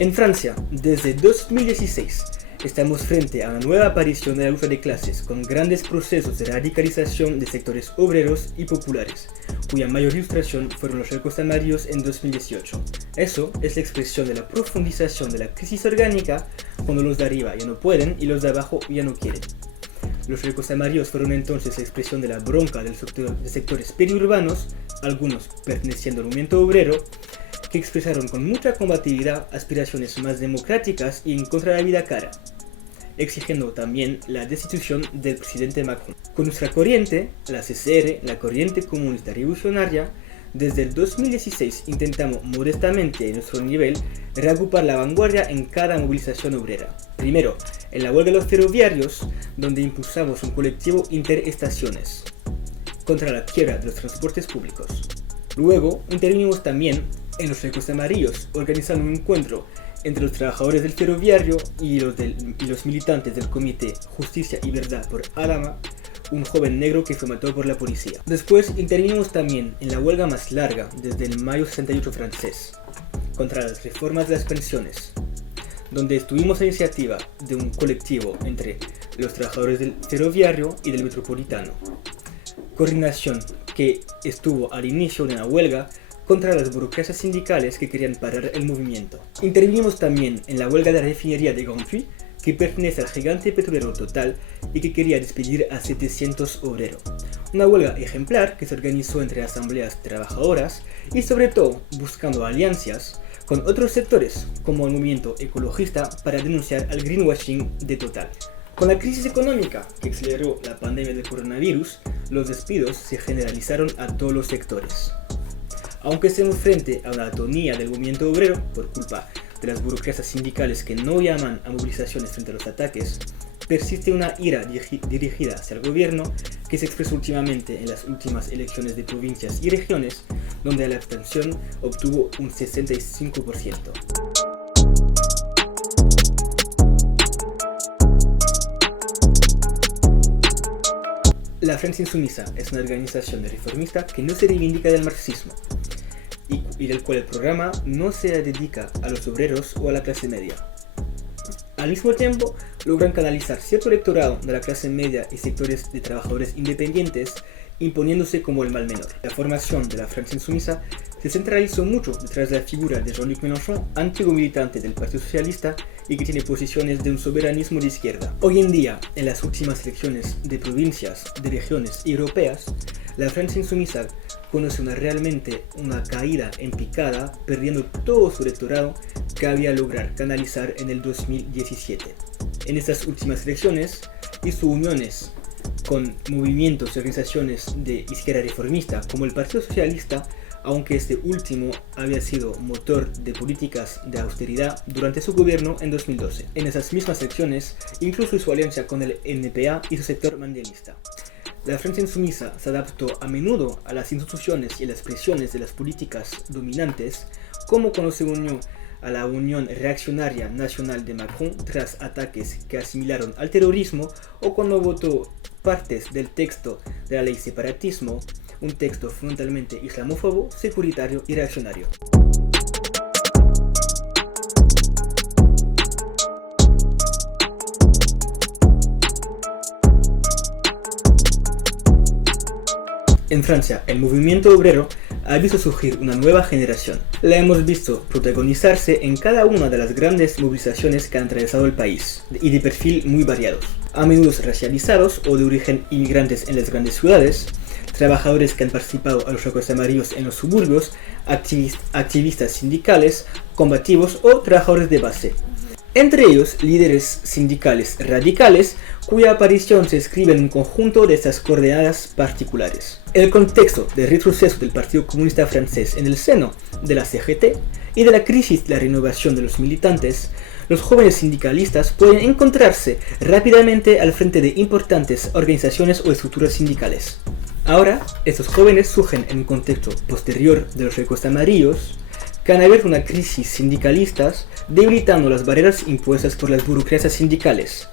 En Francia, desde 2016, estamos frente a una nueva aparición de la lucha de clases, con grandes procesos de radicalización de sectores obreros y populares, cuya mayor ilustración fueron los chalecos amarillos en 2018. Eso es la expresión de la profundización de la crisis orgánica, cuando los de arriba ya no pueden y los de abajo ya no quieren. Los chalecos amarillos fueron entonces la expresión de la bronca de sectores periurbanos, algunos perteneciendo al movimiento obrero, que expresaron con mucha combatividad aspiraciones más democráticas y en contra de la vida cara, exigiendo también la destitución del presidente Macron. Con nuestra corriente, la CCR, la Corriente Comunista Revolucionaria, desde el 2016 intentamos modestamente en nuestro nivel reagrupar la vanguardia en cada movilización obrera. Primero, en la huelga de los ferroviarios, donde impulsamos un colectivo interestaciones contra la quiebra de los transportes públicos. Luego, intervinimos también en los chalecos amarillos, organizando un encuentro entre los trabajadores del ferroviario y los militantes del Comité Justicia y Verdad por Adama, un joven negro que fue matado por la policía. Después intervinimos también en la huelga más larga desde el mayo 68 francés, contra las reformas de las pensiones, donde estuvimos a iniciativa de un colectivo entre los trabajadores del ferroviario y del metropolitano. Coordinación que estuvo al inicio de una huelga contra las burocracias sindicales que querían parar el movimiento. Intervinimos también en la huelga de la refinería de Grandpuits, que pertenece al gigante petrolero Total y que quería despedir a 700 obreros. Una huelga ejemplar que se organizó entre asambleas trabajadoras y sobre todo buscando alianzas con otros sectores como el movimiento ecologista para denunciar al greenwashing de Total. Con la crisis económica que aceleró la pandemia del coronavirus, los despidos se generalizaron a todos los sectores. Aunque estemos frente a una atonía del movimiento obrero por culpa de las burocracias sindicales que no llaman a movilizaciones frente a los ataques, persiste una ira dirigida hacia el gobierno que se expresó últimamente en las últimas elecciones de provincias y regiones, donde la abstención obtuvo un 65%. La Francia Insumisa es una organización reformista que no se reivindica del marxismo y del cual el programa no se dedica a los obreros o a la clase media. Al mismo tiempo, logran canalizar cierto electorado de la clase media y sectores de trabajadores independientes, imponiéndose como el mal menor. La formación de la Francia Insumisa se centralizó mucho detrás de la figura de Jean-Luc Mélenchon, antiguo militante del Partido Socialista y que tiene posiciones de un soberanismo de izquierda. Hoy en día, en las últimas elecciones de provincias, de regiones europeas, la Francia Insumisa conoce realmente una caída en picada, perdiendo todo su electorado que había logrado canalizar en el 2017. En estas últimas elecciones hizo uniones con movimientos y organizaciones de izquierda reformista como el Partido Socialista, aunque este último había sido motor de políticas de austeridad durante su gobierno en 2012. En esas mismas elecciones incluso hizo alianza con el NPA y su sector mandelista. La Francia Insumisa se adaptó a menudo a las instituciones y a las presiones de las políticas dominantes, como cuando se unió a la Unión Reaccionaria Nacional de Macron tras ataques que asimilaron al terrorismo, o cuando votó partes del texto de la ley separatismo, un texto frontalmente islamófobo, securitario y reaccionario. En Francia, el movimiento obrero ha visto surgir una nueva generación. La hemos visto protagonizarse en cada una de las grandes movilizaciones que han atravesado el país, y de perfil muy variados. A menudo racializados o de origen inmigrantes en las grandes ciudades, trabajadores que han participado a los chalecos amarillos en los suburbios, activistas sindicales, combativos o trabajadores de base. Entre ellos, líderes sindicales radicales, cuya aparición se escribe en un conjunto de estas coordenadas particulares. El contexto del retroceso del Partido Comunista Francés en el seno de la CGT y de la crisis de la renovación de los militantes, los jóvenes sindicalistas pueden encontrarse rápidamente al frente de importantes organizaciones o estructuras sindicales. Ahora, estos jóvenes surgen en un contexto posterior de los chalecos amarillos, que han abierto una crisis sindicalistas, debilitando las barreras impuestas por las burocracias sindicales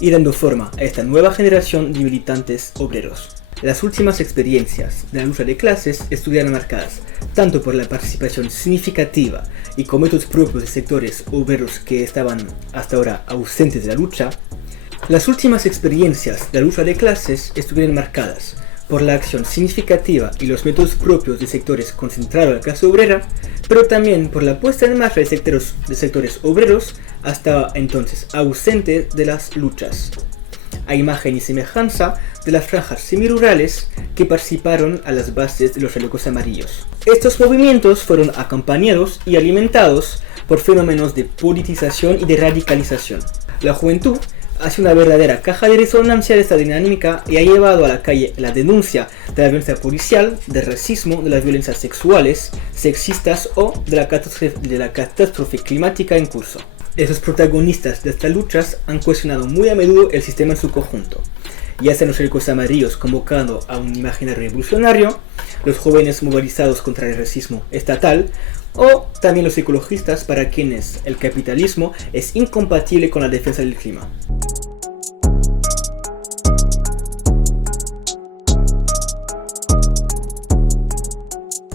y dando forma a esta nueva generación de militantes obreros. Las últimas experiencias de la lucha de clases estuvieron marcadas tanto por la participación significativa y con métodos propios de sectores obreros que estaban hasta ahora ausentes de la lucha, las últimas experiencias de la lucha de clases estuvieron marcadas por la acción significativa y los métodos propios de sectores concentrados en la clase obrera, pero también por la puesta en marcha de sectores obreros hasta entonces ausentes de las luchas, a imagen y semejanza de las franjas semirurales que participaron a las bases de los chalecos amarillos. Estos movimientos fueron acompañados y alimentados por fenómenos de politización y de radicalización. La juventud hace una verdadera caja de resonancia de esta dinámica y ha llevado a la calle la denuncia de la violencia policial, del racismo, de las violencias sexuales, sexistas o de la catástrofe climática en curso. Esos protagonistas de estas luchas han cuestionado muy a menudo el sistema en su conjunto, ya sean los chalecos amarillos convocando a un imaginario revolucionario, los jóvenes movilizados contra el racismo estatal, o también los ecologistas para quienes el capitalismo es incompatible con la defensa del clima.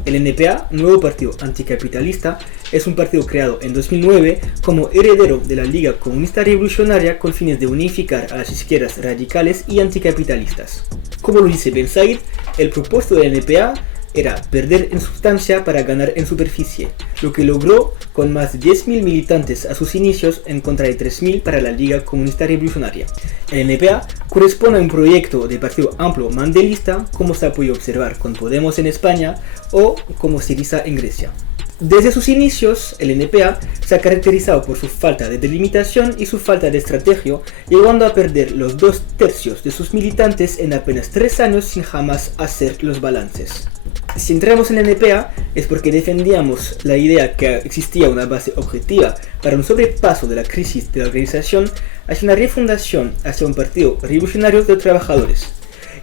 El NPA, nuevo partido anticapitalista, es un partido creado en 2009 como heredero de la Liga Comunista Revolucionaria con fines de unificar a las izquierdas radicales y anticapitalistas. Como lo dice Ben Said, el propósito del NPA era perder en sustancia para ganar en superficie, lo que logró con más de 10.000 militantes a sus inicios en contra de 3.000 para la Liga Comunista Revolucionaria. El NPA corresponde a un proyecto de partido amplio mandelista, como se ha podido observar con Podemos en España o como Syriza en Grecia. Desde sus inicios, el NPA se ha caracterizado por su falta de delimitación y su falta de estrategia, llegando a perder los 2/3 de sus militantes en apenas 3 años sin jamás hacer los balances. Si entramos en el NPA es porque defendíamos la idea que existía una base objetiva para un sobrepaso de la crisis de la organización hacia una refundación hacia un partido revolucionario de trabajadores.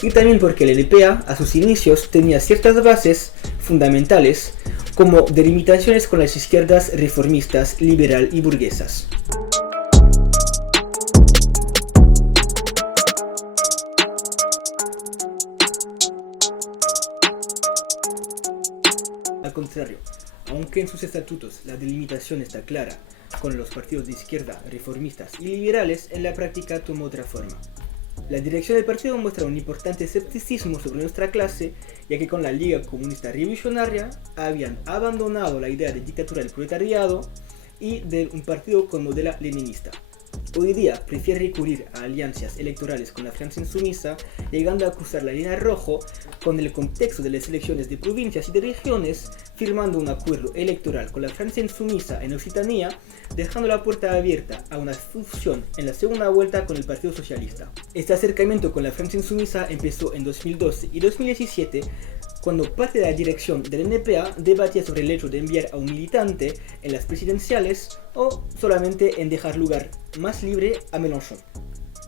Y también porque el NPA a sus inicios tenía ciertas bases fundamentales como delimitaciones con las izquierdas reformistas, liberal y burguesas. Al contrario, aunque en sus estatutos la delimitación está clara con los partidos de izquierda, reformistas y liberales, en la práctica tomó otra forma. La dirección del partido muestra un importante escepticismo sobre nuestra clase, ya que con la Liga Comunista Revolucionaria habían abandonado la idea de dictadura del proletariado y de un partido con modelo leninista. Hoy día prefiere recurrir a alianzas electorales con la Francia insumisa, llegando a cruzar la línea roja con el contexto de las elecciones de provincias y de regiones, firmando un acuerdo electoral con la Francia insumisa en Occitania, dejando la puerta abierta a una fusión en la segunda vuelta con el Partido Socialista. Este acercamiento con la Francia insumisa empezó en 2012 y 2017, cuando parte de la dirección del NPA debatía sobre el hecho de enviar a un militante en las presidenciales o solamente en dejar lugar más libre a Mélenchon.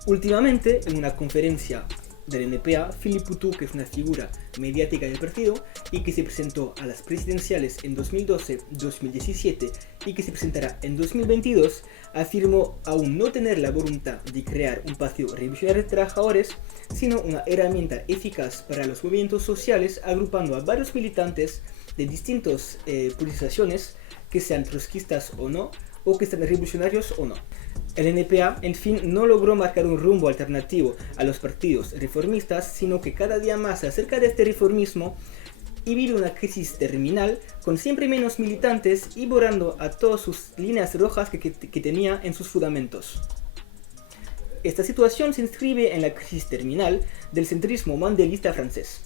Últimamente, en una conferencia del NPA, Philippe Poutou, que es una figura mediática del partido y que se presentó a las presidenciales en 2012-2017 y que se presentará en 2022, afirmó aún no tener la voluntad de crear un partido revolucionario de trabajadores, sino una herramienta eficaz para los movimientos sociales, agrupando a varios militantes de distintas politizaciones, que sean trotskistas o no, o que sean revolucionarios o no. El NPA, en fin, no logró marcar un rumbo alternativo a los partidos reformistas, sino que cada día más se acerca de este reformismo y vive una crisis terminal con siempre menos militantes y borrando a todas sus líneas rojas que tenía en sus fundamentos. Esta situación se inscribe en la crisis terminal del centrismo mandelista francés.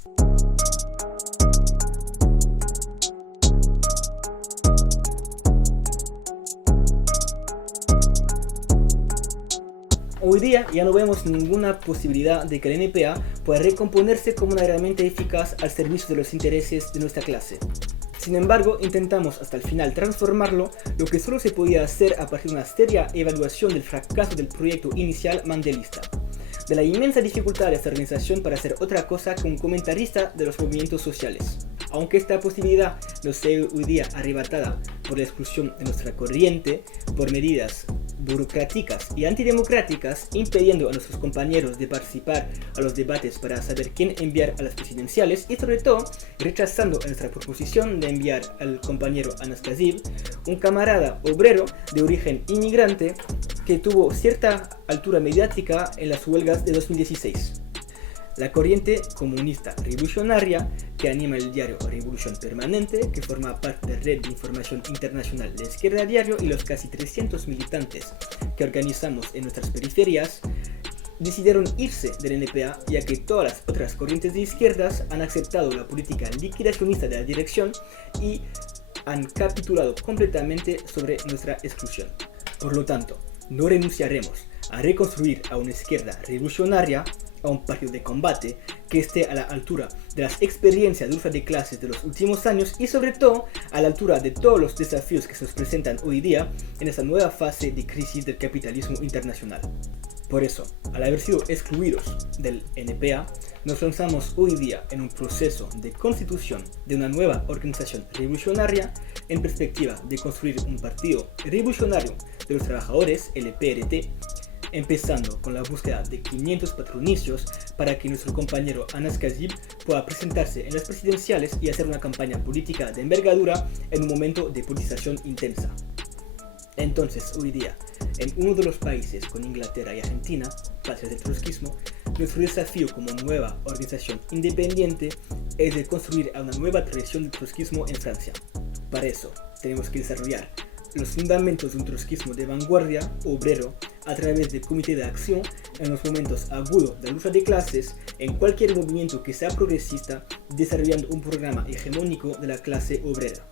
Hoy día ya no vemos ninguna posibilidad de que el NPA pueda recomponerse como una herramienta eficaz al servicio de los intereses de nuestra clase. Sin embargo, intentamos hasta el final transformarlo, lo que solo se podía hacer a partir de una seria evaluación del fracaso del proyecto inicial mandelista, de la inmensa dificultad de esta organización para hacer otra cosa que un comentarista de los movimientos sociales. Aunque esta posibilidad nos sea hoy día arrebatada por la exclusión de nuestra corriente, por medidas burocráticas y antidemocráticas, impidiendo a nuestros compañeros de participar a los debates para saber quién enviar a las presidenciales y sobre todo rechazando nuestra proposición de enviar al compañero Anastasia, un camarada obrero de origen inmigrante que tuvo cierta altura mediática en las huelgas de 2016. La corriente comunista revolucionaria que anima el diario Revolución Permanente, que forma parte de la Red de Información Internacional de Izquierda Diario, y los casi 300 militantes que organizamos en nuestras periferias, decidieron irse del NPA, ya que todas las otras corrientes de izquierdas han aceptado la política liquidacionista de la dirección y han capitulado completamente sobre nuestra exclusión. Por lo tanto, no renunciaremos a reconstruir a una izquierda revolucionaria, a un partido de combate que esté a la altura de las experiencias de lucha de clases de los últimos años y sobre todo a la altura de todos los desafíos que se nos presentan hoy día en esta nueva fase de crisis del capitalismo internacional. Por eso, al haber sido excluidos del NPA, nos lanzamos hoy día en un proceso de constitución de una nueva organización revolucionaria en perspectiva de construir un partido revolucionario de los trabajadores, el PRT, empezando con la búsqueda de 500 patronicios para que nuestro compañero Anas Kazib pueda presentarse en las presidenciales y hacer una campaña política de envergadura en un momento de politización intensa. Entonces, hoy día, en uno de los países con Inglaterra y Argentina, países del trotskismo, nuestro desafío como nueva organización independiente es de construir a una nueva tradición del trotskismo en Francia. Para eso, tenemos que desarrollar los fundamentos de un trotskismo de vanguardia obrero a través del comité de acción en los momentos agudos de la lucha de clases en cualquier movimiento que sea progresista, desarrollando un programa hegemónico de la clase obrera.